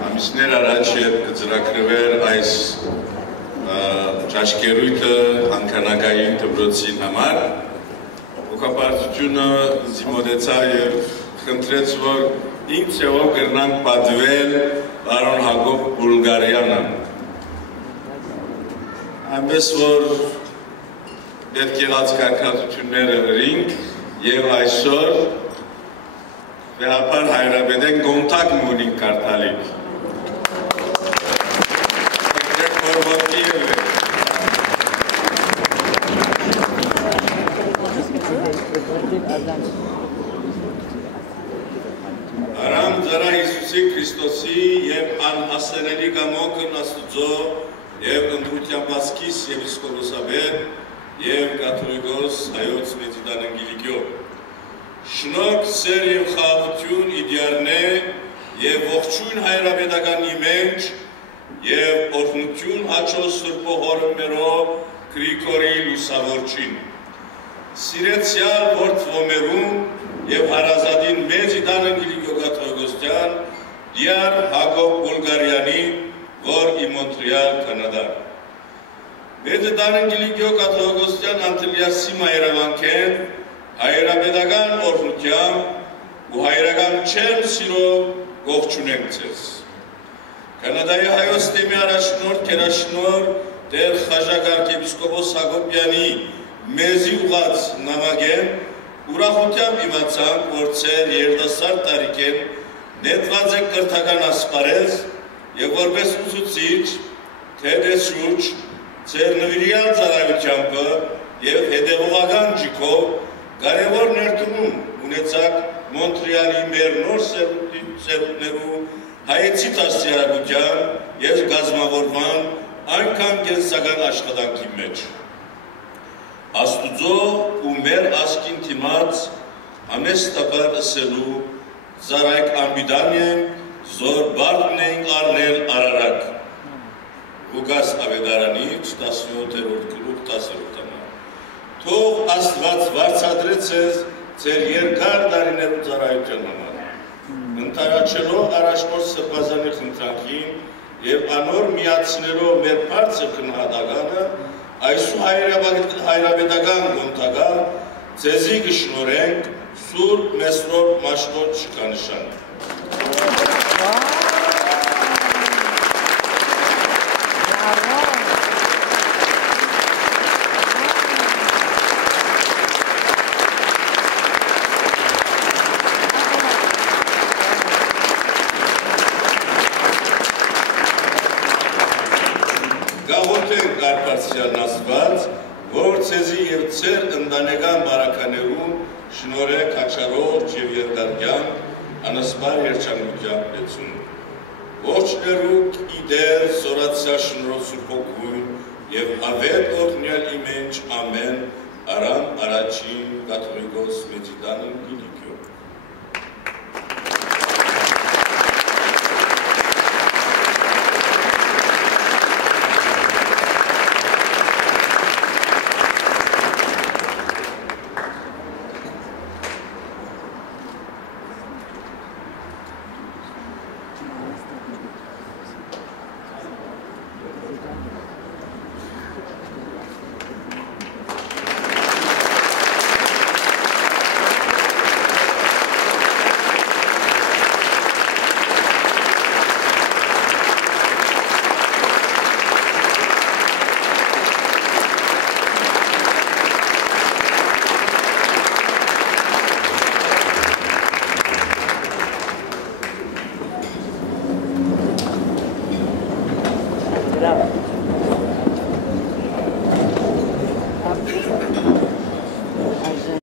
Ամիսներ առաջ երբ կծրագրվեր այս ճաշկերույթը հանքանակային դպրոցին համար, հոգապարտությունը ինձ մոտեցավ և խնդրեց, որ ինձ ձևով կրնանք պատվել պարոն Հակոբ Բուլգարյանը։ Այնպես որ պետք եղած կարգադրությունները հրինք և այսօր վեհապար հայրապետեն գոնտակ մունին կարդալիք։ Եկրեք որ ոտքի ելվեք։ Արամ ձրա Հիսուսի Քրիստոսի և անհասերելի գամոքն Աստուծո և ընդրության պասկիս և իսկովոսաբետ և կաթոլիկոս հայոց մեծիդան ընգիլիկյո։ Շնորհք, սեր և խաղաղություն իդյարնե և ողջույն հայրապետականի մեջ և օրհնություն հաճո Սուրբ Հորմերով Գրիգորի Լուսավորչին։ Սիրեցյալ որդվոմերում և հարազատին մեծիդան ընգիլիկյո կաթոլիկոսյան դիար Հակոբ Բուլգարյանի, որ իմոնտրիալ Կանադա։ Մեծիդան ընգիլիկյո կաթոլիկոսյան Անտիլիասի մայրավանքեն հայրապետական օրհնությամբ ու հայրական չեմ սիրով ողջունենք ձեզ։ Կանադայի հայոց թեմի առաջնորդ գերաշնորհ Տեր Խաժակ արքեպիսկոպոս Հակոբյանի մեզի ուղղած նամակեն ուրախությամբ իմացանք, որ ձեր երիտասարդ տարիքին նետված եք կրթական ասպարեզ և որպես ուսուցիչ, թե դեսուչ, ձեր նվիրյալ ծառայությամբ և հետևողական ջիքով կարևոր ներդրում ունեցաք Մոնտրեալի մեր նոր սերունդներու հայեցի դաստիարակության և գազմավորման այնքան կենսական աշխատանքի մեջ։ Աստուծո ու մեր ասկին թիմած ամեստաբար ասելու ծարայք ամբիդան ենք, զոր բարդն ենք արնել արարակ։ Ղուկաս ավետարանից 17-րդ գլուխ 10-րդ համար։ Թող Աստված վարձատրեց ձեզ ձեր երկար տարիներու ծառայության համար։ Ընթարաչելով առաջնորդ Սրբազանի խնդրանքին և անոր միացնելով մեր բարձր քննադատականը, այսու հայրապետական գոնտակա ձեզի կշնորհենք Սուրբ Մեսրոպ Մաշտոց շքանշան։ Գաղութենք արպարծյալն ասված, որ ձեզի և ձեր ընտանեկան բարականերում շնորհեք հաճարող և երկարքյան անսպար երջանկության լեցուն։ Ողջներու իդեր սորացյալ շնորհով Սուրբ Հոգուն և հավետ օրհնյալ իմենջ ամեն Արամ առաջին կաթոլիկոս մեծիդան ընկիլիկյո։ Bravo.